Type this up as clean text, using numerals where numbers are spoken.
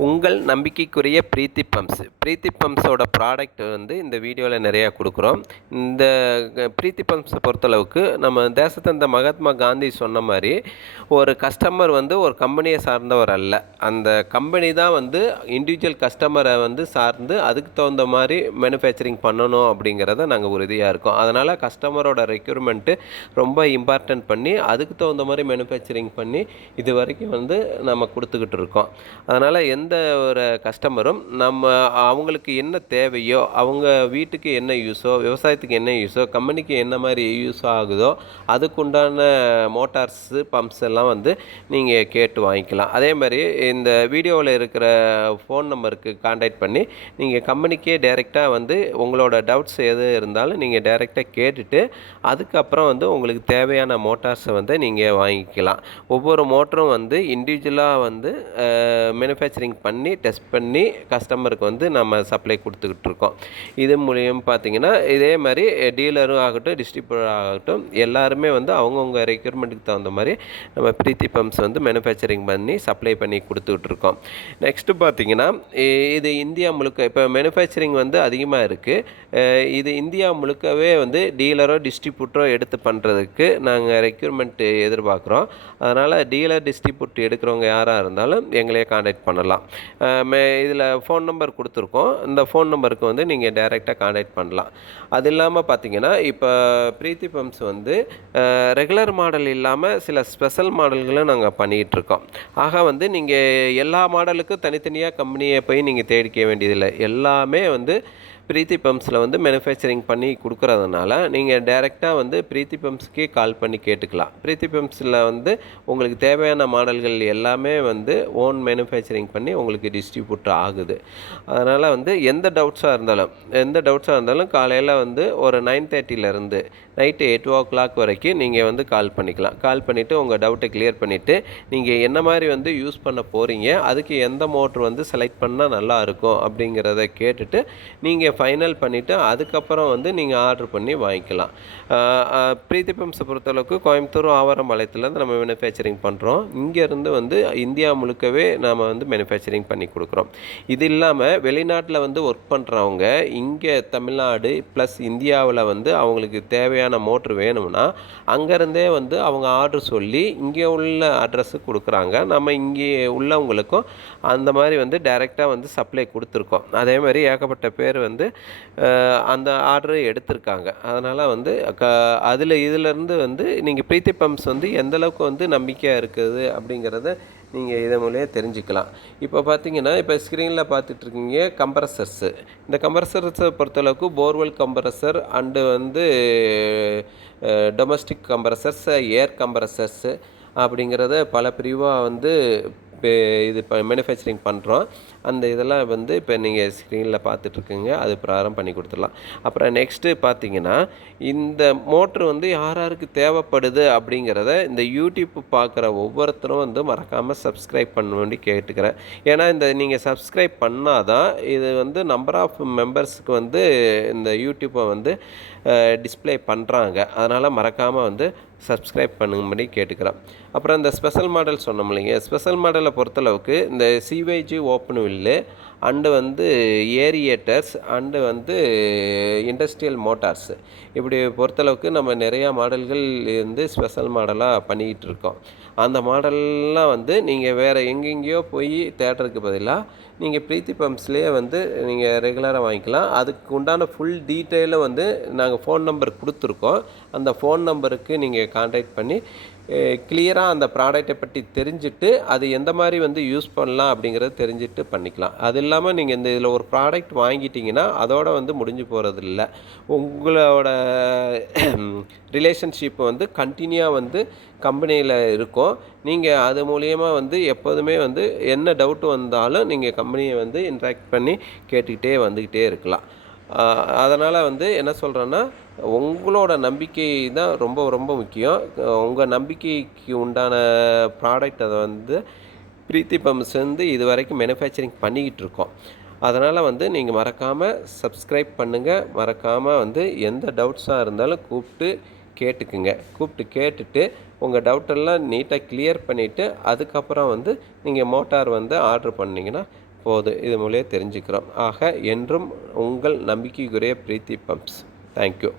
உங்கள் நம்பிக்கைக்குரிய பிரீத்தி பம்ப்ஸ். பிரீத்தி பம்ப்ஸோட ப்ராடக்ட் வந்து இந்த வீடியோவில் நிறையா கொடுக்குறோம். இந்த பிரீத்தி பம்ப்ஸை பொறுத்தளவுக்கு நம்ம தேசத்தந்த மகாத்மா காந்தி சொன்ன மாதிரி ஒரு கஸ்டமர் வந்து ஒரு கம்பெனியை சார்ந்தவர் அல்ல. அந்த கம்பெனி தான் வந்து இண்டிவிஜுவல் கஸ்டமரை வந்து சார்ந்து அதுக்கு தகுந்த மாதிரி மேனுஃபேக்சரிங் பண்ணணும் அப்படிங்கிறத நாங்கள் உறுதியாக இருக்கோம். அதனால் கஸ்டமரோட ரெக்யூர்மெண்ட்டு ரொம்ப இம்பார்ட்டன்ட் பண்ணி அதுக்கு தகுந்த மாதிரி மேனுஃபேக்சரிங் பண்ணி இது வரைக்கும் வந்து நம்ம கொடுத்துக்கிட்டு இருக்கோம். அதனால் எந்த ஒரு கஸ்டமரும் நம்ம அவங்களுக்கு என்ன தேவையோ, அவங்க வீட்டுக்கு என்ன யூஸோ, விவசாயத்துக்கு என்ன யூஸோ, கம்பெனிக்கு என்ன மாதிரி யூஸ் ஆகுதோ அதுக்குண்டான மோட்டார்ஸு, பம்ப்ஸ் எல்லாம் வந்து நீங்கள் கேட்டு வாங்கிக்கலாம். அதே மாதிரி இந்த வீடியோவில் இருக்கிற ஃபோன் நம்பருக்கு கான்டாக்ட் பண்ணி நீங்கள் கம்பெனிக்கே டைரெக்டாக வந்து உங்களோட டவுட்ஸ் எது இருந்தாலும் நீங்கள் டைரெக்டாக கேட்டுட்டு அதுக்கப்புறம் வந்து உங்களுக்கு தேவையான மோட்டார்ஸை வந்து நீங்கள் வாங்கிக்கலாம். ஒவ்வொரு மோட்டரும் வந்து இண்டிவிஜுவலாக வந்து மேனுஃபேக்சரிங் பண்ணி டெஸ்ட் பண்ணி கஸ்டமருக்கு வந்து நம்ம சப்ளை கொடுத்துக்கிட்டு இருக்கோம். இது மூலியம் பார்த்திங்கன்னா இதே மாதிரி டீலரும் ஆகட்டும், டிஸ்ட்ரிபியூட்டர் ஆகட்டும், எல்லாருமே வந்து அவங்கவுங்க ரெக்யூர்மெண்ட்டுக்கு தகுந்த மாதிரி நம்ம பிரீத்தி பம்ப்ஸ் வந்து மேனுஃபேக்சரிங் பண்ணி சப்ளை பண்ணி கொடுத்துக்கிட்டு இருக்கோம். நெக்ஸ்ட்டு பார்த்திங்கன்னா இது இந்தியா முழுக்க இப்போ மேனுஃபேக்சரிங் வந்து அதிகமாக இருக்குது. இது இந்தியா முழுக்கவே வந்து டீலரோ டிஸ்ட்ரிபியூட்டரோ எடுத்து பண்ணுறதுக்கு நாங்கள் ரெக்யூர்மெண்ட் எதிர்பார்க்குறோம். அதனால் டீலர் டிஸ்ட்ரிபியூட் எடுக்கிறவங்க யாராக இருந்தாலும் எங்களையே கான்டாக்ட் பண்ணலாம். இதில் ஃபோன் நம்பர் கொடுத்துருக்கோம். இந்த ஃபோன் நம்பருக்கு வந்து நீங்கள் டைரெக்டாக கான்டாக்ட் பண்ணலாம். அது இல்லாமல் பார்த்தீங்கன்னா இப்போ பிரீத்தி பம்ப்ஸ் வந்து ரெகுலர் மாடல் இல்லாமல் சில ஸ்பெஷல் மாடல்களும் நாங்கள் பண்ணிகிட்ருக்கோம். ஆக வந்து நீங்கள் எல்லா மாடலுக்கும் தனித்தனியாக கம்பெனியை போய் நீங்கள் தேடிக்க வேண்டியதில்லை. எல்லாமே வந்து பிரீத்தி பம்ப்ஸில் வந்து மேனுஃபேக்சரிங் பண்ணி கொடுக்குறதுனால நீங்கள் டைரெக்டாக வந்து பிரீத்தி பம்ப்ஸ்க்கே கால் பண்ணி கேட்டுக்கலாம். பிரீத்தி பம்ப்ஸில் வந்து உங்களுக்கு தேவையான மாடல்கள் எல்லாமே வந்து ஓன் மேனுஃபேக்சரிங் பண்ணி உங்களுக்கு டிஸ்ட்ரிபியூட் ஆகுது. அதனால் வந்து எந்த டவுட்ஸாக இருந்தாலும் காலையில் வந்து ஒரு 9:30லேருந்து நைட்டு 8 வரைக்கும் நீங்கள் வந்து கால் பண்ணிக்கலாம். கால் பண்ணிவிட்டு உங்கள் டவுட்டை கிளியர் பண்ணிவிட்டு நீங்கள் என்ன மாதிரி வந்து யூஸ் பண்ண போகிறீங்க, அதுக்கு எந்த மோட்ரு வந்து செலக்ட் பண்ணால் நல்லாயிருக்கும் அப்படிங்கிறத கேட்டுட்டு நீங்கள் ஃபைனல் பண்ணிவிட்டு அதுக்கப்புறம் வந்து நீங்கள் ஆர்டர் பண்ணி வாங்கிக்கலாம். பிரீத்தி பம்ப்ஸை பொறுத்தளவுக்கு கோயம்புத்தூர் ஆவாரம்பாளையத்துலேருந்து நம்ம மேனுஃபேக்சரிங் பண்ணுறோம். இங்கேருந்து வந்து இந்தியா முழுக்கவே நாம் வந்து மேனுஃபேக்சரிங் பண்ணி கொடுக்குறோம். இது இல்லாமல் வெளிநாட்டில் வந்து ஒர்க் பண்ணுறவங்க இங்கே தமிழ்நாடு ப்ளஸ் இந்தியாவில் வந்து அவங்களுக்கு தேவையான மோட்ரு வேணும்னா அங்கேருந்தே வந்து அவங்க ஆர்டர் சொல்லி இங்கே உள்ள அட்ரஸுக்கு கொடுக்குறாங்க. நம்ம இங்கே உள்ளவங்களுக்கும் அந்த மாதிரி வந்து டைரெக்டாக வந்து சப்ளை கொடுத்துருக்கோம். அதே மாதிரி ஏகப்பட்ட பேர் வந்து அந்த ஆர்டரை எடுத்திருக்காங்க. அதனால் வந்து இதிலேருந்து வந்து நீங்கள் பிரீத்தி பம்ப்ஸ் வந்து எந்தளவுக்கு வந்து நம்பிக்கையாக இருக்குது அப்படிங்கிறத நீங்கள் இதன் மூலியம் தெரிஞ்சுக்கலாம். இப்போ பார்த்தீங்கன்னா இப்போ ஸ்க்ரீனில் பார்த்துட்ருக்கீங்க கம்ப்ரஸர்ஸு. இந்த கம்ப்ரஸர்ஸை பொறுத்தளவுக்கு போர்வெல் கம்ப்ரஸர் அண்டு வந்து டொமஸ்டிக் கம்ப்ரஸர்ஸ், ஏர் கம்ப்ரஸர்ஸு அப்படிங்கிறத பல பிரிவாக வந்து இது மேனுஃபேக்சரிங் பண்ணுறோம். அந்த இதெல்லாம் வந்து இப்போ நீங்கள் ஸ்க்ரீனில் பார்த்துட்ருக்கீங்க. அது பிரகாரம் பண்ணி கொடுத்துடலாம். அப்புறம் நெக்ஸ்ட்டு பார்த்தீங்கன்னா இந்த மோட்ரு வந்து யாருக்கு தேவைப்படுது அப்படிங்கிறத இந்த யூடியூப் பார்க்குற ஒவ்வொருத்தரும் வந்து மறக்காமல் சப்ஸ்கிரைப் பண்ண வேண்டி கேட்டுக்கிறேன். ஏன்னா இந்த நீங்கள் சப்ஸ்கிரைப் பண்ணால் தான் இது வந்து நம்பர் ஆஃப் மெம்பர்ஸுக்கு வந்து இந்த யூடியூப்பை வந்து டிஸ்ப்ளே பண்ணுறாங்க. அதனால் மறக்காமல் வந்து சப்ஸ்கிரைப் பண்ணும்படி கேட்டுக்கிறேன். அப்புறம் இந்த ஸ்பெஷல் மாடல் சொன்னோம் இல்லைங்க, ஸ்பெஷல் மாடலை பொறுத்தளவுக்கு இந்த சிவைஜி ஓப்பன் வில்லு அண்டு வந்து ஏரியேட்டர்ஸ் அண்டு வந்து இண்டஸ்ட்ரியல் மோட்டார்ஸு இப்படி பொறுத்தளவுக்கு நம்ம நிறையா மாடல்கள் வந்து ஸ்பெஷல் மாடலாக பண்ணிக்கிட்டு இருக்கோம். அந்த மாடல்லாம் வந்து நீங்கள் வேறு எங்கெங்கேயோ போய் தேடுறதுக்கு பதிலாக நீங்கள் பிரீத்தி பம்ப்ஸ்லேயே வந்து நீங்கள் ரெகுலராக வாங்கிக்கலாம். அதுக்கு உண்டான ஃபுல் டீட்டெயிலும் வந்து நாங்கள் ஃபோன் நம்பர் கொடுத்துருக்கோம். அந்த ஃபோன் நம்பருக்கு நீங்கள் கான்டாக்ட் பண்ணி கிளியராக அந்த ப்ராடக்டை பற்றி தெரிஞ்சுட்டு அது எந்த மாதிரி வந்து யூஸ் பண்ணலாம் அப்படிங்கிறத தெரிஞ்சுட்டு பண்ணிக்கலாம். அது இல்லாமல் நீங்கள் இந்த இதில் ஒரு ப்ராடக்ட் வாங்கிட்டிங்கன்னா அதோட வந்து முடிஞ்சு போகிறது இல்லை. உங்களோட ரிலேஷன்ஷிப் வந்து கண்டினியூவாக வந்து கம்பெனியில் இருக்கும். நீங்கள் அது மூலிமா வந்து எப்போதுமே வந்து என்ன டவுட் வந்தாலும் நீங்கள் கம்பெனியை வந்து இன்ட்ராக்ட் பண்ணி கேட்டுக்கிட்டே வந்துக்கிட்டே இருக்கலாம். அதனால் வந்து என்ன சொல்கிறேன்னா உங்களோட நம்பிக்கை தான் ரொம்ப ரொம்ப முக்கியம். உங்கள் நம்பிக்கைக்கு உண்டான ப்ராடக்ட் அதை வந்து பிரீத்தி பம்ப்ஸ் வந்து இது வரைக்கும் மேனுஃபேக்சரிங் பண்ணிக்கிட்டு இருக்கோம். அதனால் வந்து நீங்கள் மறக்காமல் சப்ஸ்கிரைப் பண்ணுங்கள். மறக்காமல் வந்து எந்த டவுட்ஸாக இருந்தாலும் கூப்பிட்டு கேட்டுக்குங்க. கூப்பிட்டு கேட்டுட்டு உங்கள் டவுட்டெல்லாம் நீட்டாக கிளியர் பண்ணிவிட்டு அதுக்கப்புறம் வந்து நீங்கள் மோட்டார் வந்து ஆர்டர் பண்ணிங்கன்னா போதும். இது மூலியம் தெரிஞ்சுக்கிறோம். ஆக என்றும் உங்கள் நம்பிக்கைக்குரிய பிரீத்தி பம்ப்ஸ். தேங்க்யூ.